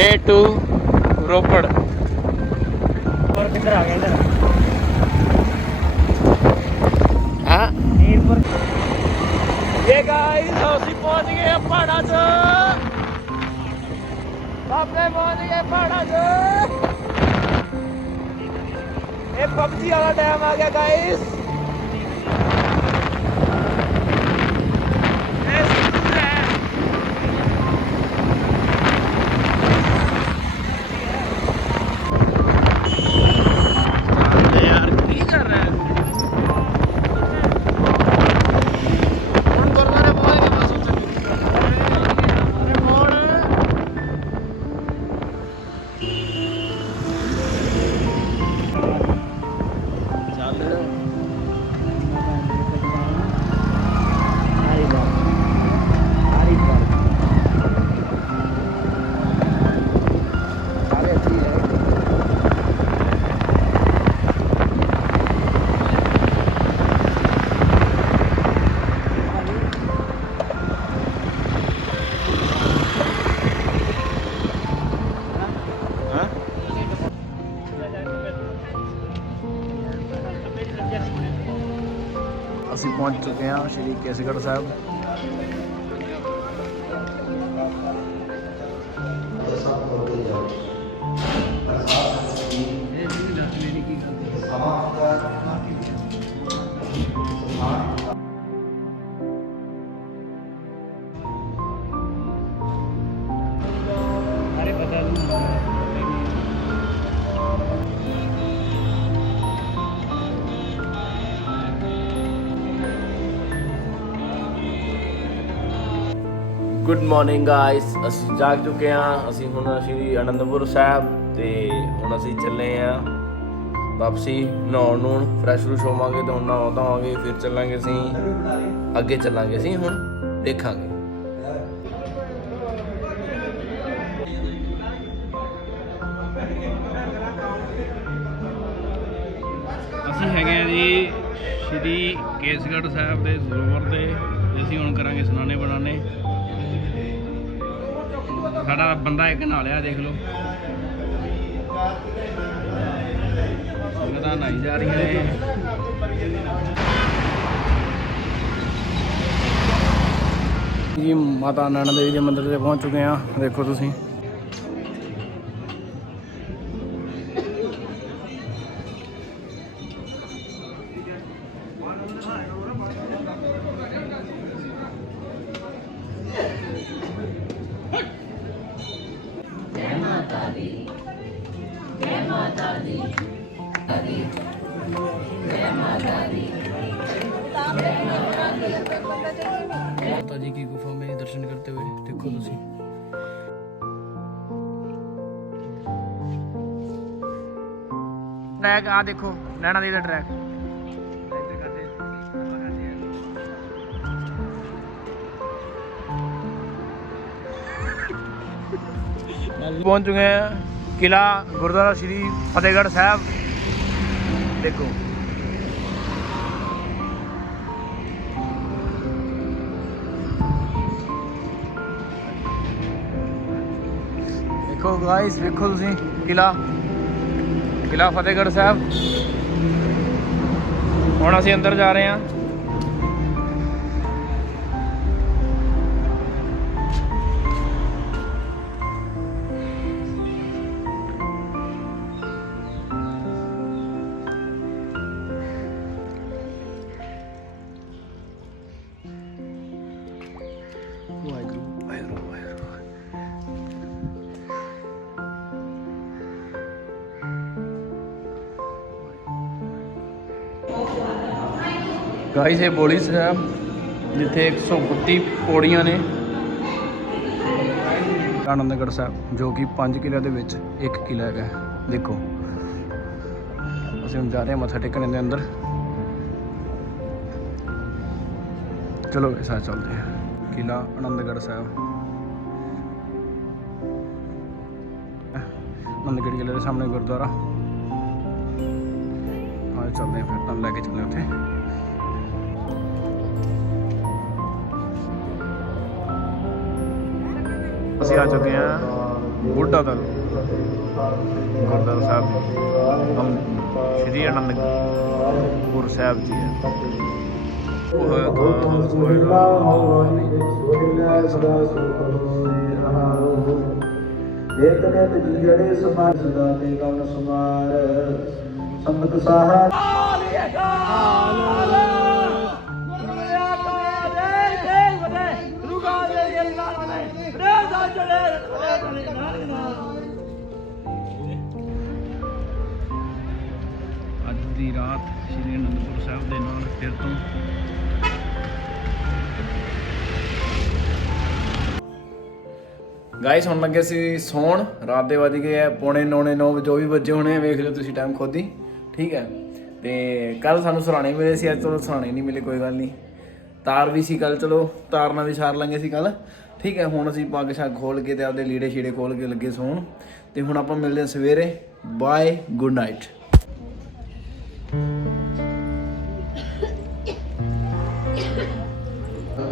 Way to Ropar. ਹੋਰ ਕਿੱਧਰ ਆ ਗਏ ਇਧਰ ਹਾਂ। ਏਅਰਪੋਰਟ ਇਹ ਗਾਇਸ ਅਸੀਂ ਪਹੁੰਚ ਗਏ ਆ ਪਹਾੜਾਂ 'ਚ। ਬਾਬੇ ਪਹੁੰਚ ਗਏ ਪਹਾੜਾਂ 'ਚ। ਇਹ ਪਬਜੀ ਵਾਲਾ ਟਾਈਮ ਆ ਗਿਆ ਗਾਇਸ ਚੁੱਕੇ ਹਾਂ ਸ਼੍ਰੀ ਕੇਸਗੜ੍ਹ ਸਾਹਿਬ अरे बता दूँ ਗੁੱਡ ਮਾਰਨਿੰਗ ਗਾਇਸ ਅਸੀਂ ਜਾਗ ਚੁੱਕੇ ਹਾਂ। ਅਸੀਂ ਹੁਣ ਸ਼੍ਰੀ ਅਨੰਦਪੁਰ ਸਾਹਿਬ ਤੇ ਹੁਣ ਅਸੀਂ ਚੱਲੇ ਹਾਂ ਵਾਪਸੀ ਨਹਾਉਣ ਨੂੰ ਫਰੈਸ਼ ਫਰੂਸ਼ ਹੋਵਾਂਗੇ ਤੇ ਹੁਣ ਨਹਾਉ ਧੋਵਾਂਗੇ, ਫਿਰ ਚੱਲਾਂਗੇ ਅਸੀਂ। ਅੱਗੇ ਚੱਲਾਂਗੇ ਅਸੀਂ, ਹੁਣ ਦੇਖਾਂਗੇ। ਅਸੀਂ ਹੈਗੇ ਆ ਜੀ ਸ਼੍ਰੀ ਕੇਸਗੜ੍ਹ ਸਾਹਿਬ ਦੇ ਸਰੋਵਰ ਤੇ ਅਸੀਂ ਹੁਣ ਕਰਾਂਗੇ ਸਨਾਨੇ ਬਣਾਣੇ ਸਾਡਾ ਬੰਦਾ ਇੱਕ ਨਾਲ ਆ, ਦੇਖ ਲਓ। ਸੰਗਤਾਂ ਨਹਾਈ ਜਾ ਰਹੀਆਂ ਨੇ। ਜੀ, ਮਾਤਾ ਨੈਣਾ ਦੇਵੀ ਦੇ ਮੰਦਿਰ ਤੇ ਪਹੁੰਚ ਚੁੱਕੇ ਹਾਂ, ਦੇਖੋ ਤੁਸੀਂ। ट्रैक आ देखो नैना दी का ट्रैक पहुँच चुके हैं किला गुरुद्वारा श्री फतेहगढ़ साहब देखो देखो गाइस देखो तुम किला ਕਿਲਾ ਫਤਿਹਗੜ੍ਹ ਸਾਹਿਬ। ਹੁਣ ਅਸੀਂ ਅੰਦਰ ਜਾ ਰਹੇ ਹਾਂ। ਗਾਇਸ, ਇਹ ਬੋਲੀ ਸਾਹਿਬ ਜਿੱਥੇ 132 ਪੌੜੀਆਂ ਨੇ। ਆਨੰਦਗੜ੍ਹ ਸਾਹਿਬ, ਜੋ ਕਿ 5 ਕਿਲਿਆਂ ਦੇ ਵਿੱਚ ਇੱਕ ਕਿਲਾ ਹੈਗਾ। ਹੈ। ਦੇਖੋ। ਅਸੀਂ ਹੁਣ ਜਾ ਰਹੇ ਹਾਂ ਮੱਥਾ ਟੇਕਣ ਦੇ ਅੰਦਰ। ਚਲੋ, ਇਸ ਸਾਥ ਚੱਲਦੇ ਹਾਂ। ਕਿਲਾ ਆਨੰਦਗੜ੍ਹ ਸਾਹਿਬ। ਆਨੰਦਗੜ੍ਹ ਕਿਲੇ ਦੇ ਸਾਹਮਣੇ ਗੁਰਦੁਆਰਾ। ਆਹ ਚੱਲਦੇ ਹਾਂ ਫਿਰ, ਤੁਹਾਨੂੰ ਲੈ ਕੇ ਚੱਲਦੇ ਉੱਥੇ। ਅਸੀਂ ਆ ਚੁੱਕੇ ਹਾਂ ਬੁੱਢਾ ਦਲ, ਗੁਰਦੁਆਰਾ ਸਾਹਿਬ ਹਮ, ਸ਼੍ਰੀ ਅਨੰਦਪੁਰ ਸਾਹਿਬ ਜੀ ਹੈ। ਉਹ ਖਾਸ ਹੋਏਗਾ ਇੱਕ ਨਿਤ ਜਿਹੜੇ ਸਮਾਜ ਸਦਾ ਤੇ ਕਵਨ ਸਮਾਰ ਸੰਮਤ ਸਾਹਾ ਅੱਜ ਦੇ ਨਾਲ ਫਿਰ ਤੋਂ। ਗਾਇਸ ਹੁਣ ਲੱਗੇ ਸੀ ਸੌਣ, ਰਾਤ ਦੇ ਵੱਜ ਗਏ ਆ, ਪੌਣੇ 9 9 ਜੋ ਵੀ ਵੱਜੇ ਹੋਣੇ ਆ, ਵੇਖ ਲਿਓ ਤੁਸੀਂ ਟਾਈਮ ਖੋਦੀ ਠੀਕ ਹੈ? ਤੇ ਕੱਲ ਸਾਨੂੰ ਸਰਾਣੇ ਮਿਲੇ ਸੀ, ਅੱਜ ਤੁਹਾਨੂੰ ਸਰਾਣੇ ਨਹੀਂ ਮਿਲੇ, ਕੋਈ ਗੱਲ ਨਹੀਂ। ਤਾਰ ਵੀ ਸੀ ਕੱਲ ਚਲੋ, ਤਾਰਨਾ ਵੀ ਸਾਰ ਲਾਂਗੇ ਸੀ ਕੱਲ ਠੀਕ ਹੈ? ਹੁਣ ਅਸੀਂ ਪੱਗ ਸ਼ੱਗ ਖੋਲ ਕੇ ਤੇ ਆਪਦੇ ਲੀੜੇ ਛੀੜੇ ਖੋਲ ਕੇ ਲੱਗੇ ਸੌਣ। ਤੇ ਹੁਣ ਆਪਾਂ ਮਿਲਦੇ ਹਾਂ ਸਵੇਰੇ ਬਾਏ ਗੁੱਡ ਨਾਈਟ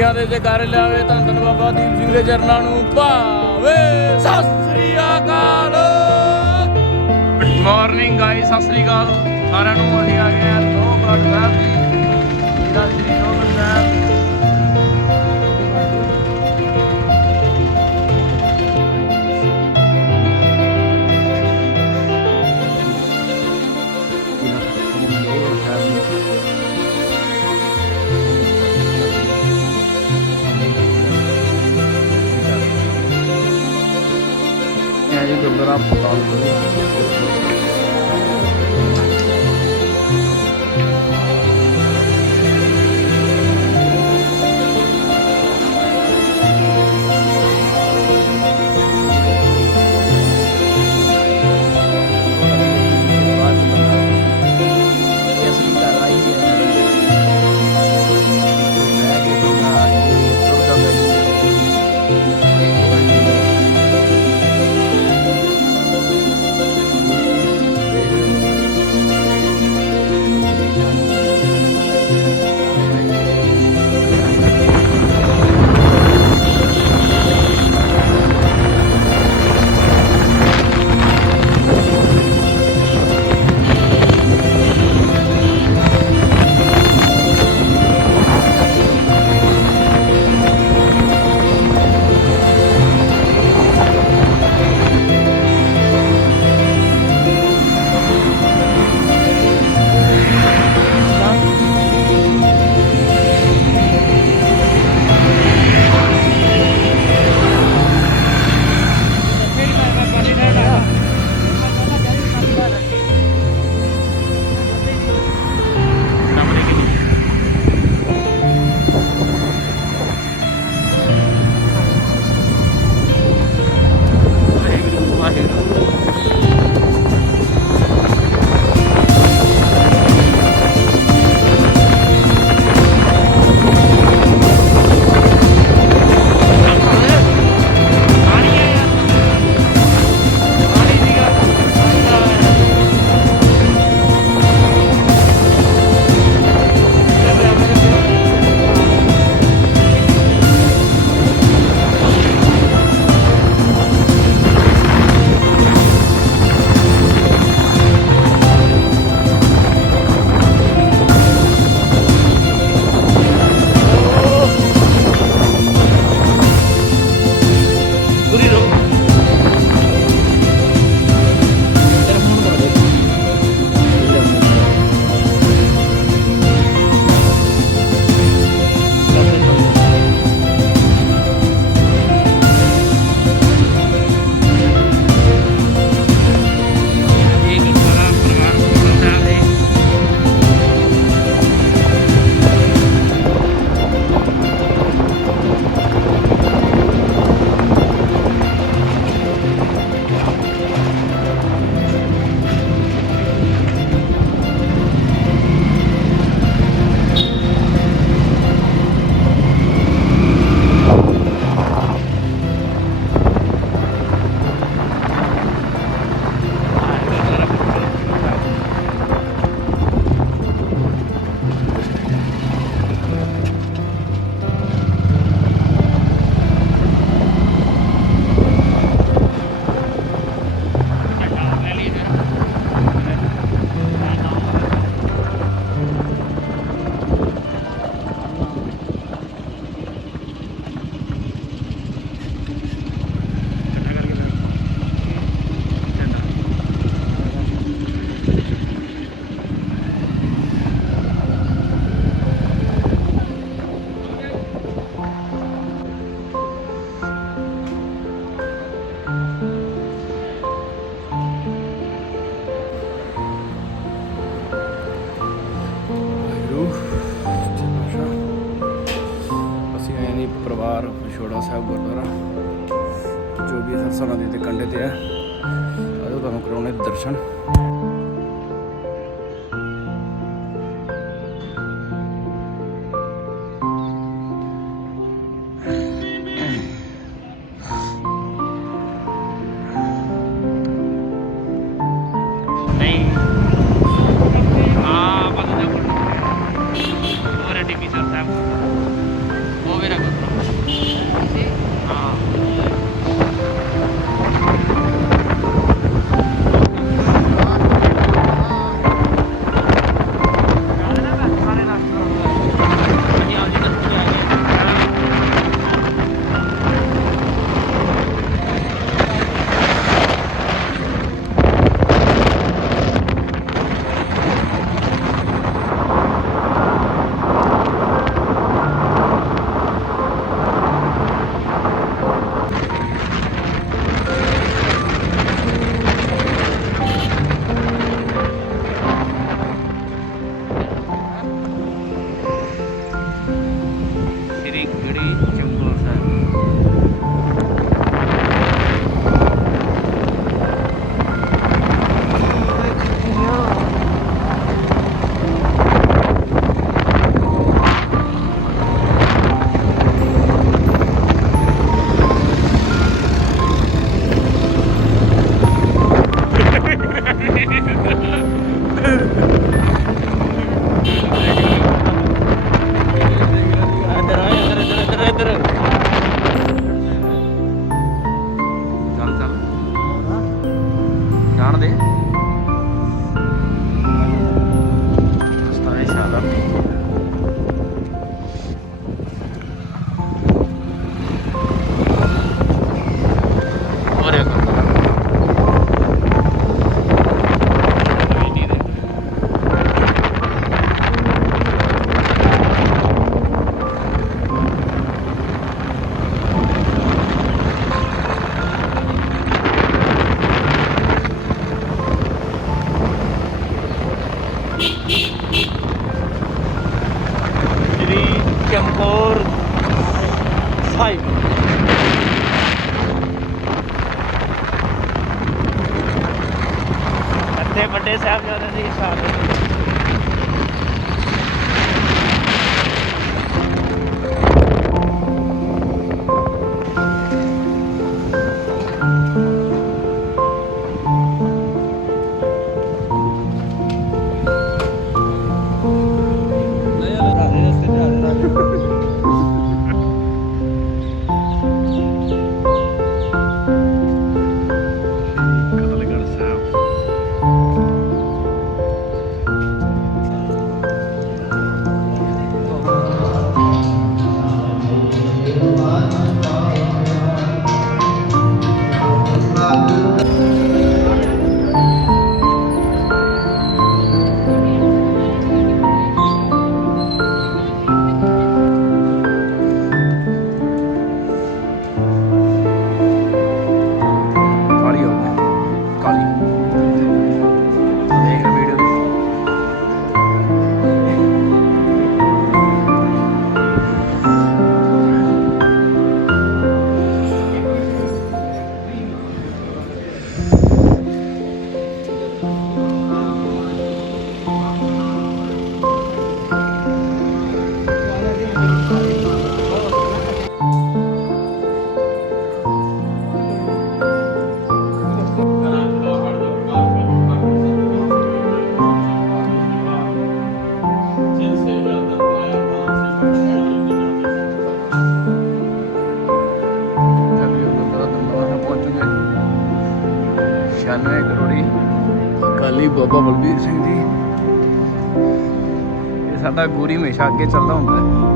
ਚੱਲੇ ਲੰਗਰ ਛਕਣ ਵਾਹਿਗੁਰੂ ਵਾਹਿਗੁਰੂ ਨਾ ਦੇ ਜਗਾਰੇ ਲਾਵੇ ਧੰਨ ਧੰਨ ਬਾਬਾ ਦੀਪ ਸਿੰਘ ਦੇ ਚਰਨਾਂ ਨੂੰ ਭਾਵੇ। ਸਤਿ ਸ੍ਰੀ ਅਕਾਲ। ਗੁੱਡ ਮਾਰਨਿੰਗ ਗਾਇਸ ਸਤਿ ਸ੍ਰੀ ਅਕਾਲ। ਸਾਰਿਆਂ ਨੂੰ ਅਸੀਂ ਆ ਗਏ ਹਾਂ ਲੋਹਗੜ੍ਹ ਸਾਹਿਬ ਸਰਸਾ ਨਦੀ ਦੇ ਕੰਢੇ ਤੇ ਹੈ। ਆਜੋ ਤੁਹਾਨੂੰ ਕਰਾਉਣੇ ਦਰਸ਼ਨ। ਮਜਬੂਰੀ ਹਮੇਸ਼ਾ ਅੱਗੇ ਚੱਲਦਾ ਹੁੰਦਾ ਹੈ।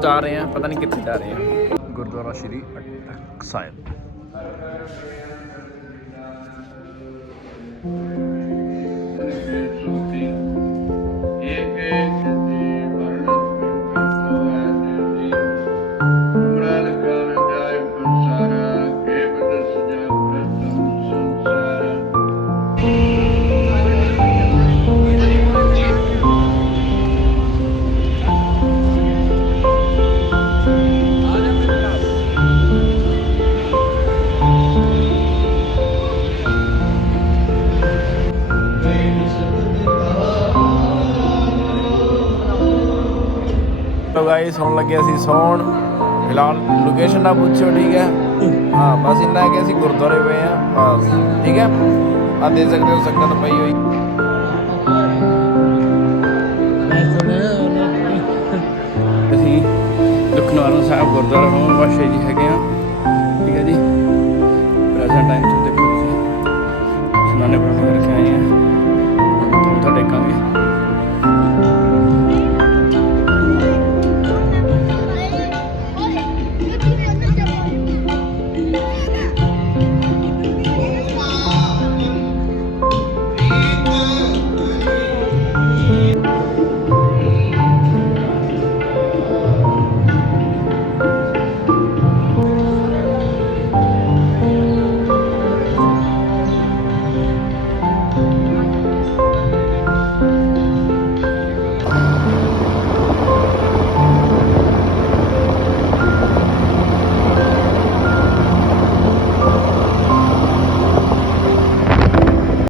ਜਾ ਰਹੇ ਆ ਪਤਾ ਨਹੀਂ ਕਿੱਥੇ ਜਾ ਰਹੇ ਆ। ਗੁਰਦੁਆਰਾ ਸ਼੍ਰੀ ਅਟਕ ਸਾਹਿਬ। ਤੋ ਗਾਇਸ ਹੁਣ ਲੱਗੇ ਅਸੀਂ, ਸੌਣ। ਫਿਲਹਾਲ ਲੋਕੇਸ਼ਨ ਨਾ ਪੁੱਛੋ, ਠੀਕ ਹੈ? ਹਾਂ, ਬਸ ਇੰਨਾ ਹੈ ਕਿ ਅਸੀਂ ਗੁਰਦੁਆਰੇ ਪਏ ਆ ਬਸ, ਠੀਕ ਹੈ? ਆ ਦੇ ਸਕਦੇ ਹੋ, ਸੰਗਤ ਪਈ ਹੋਈ।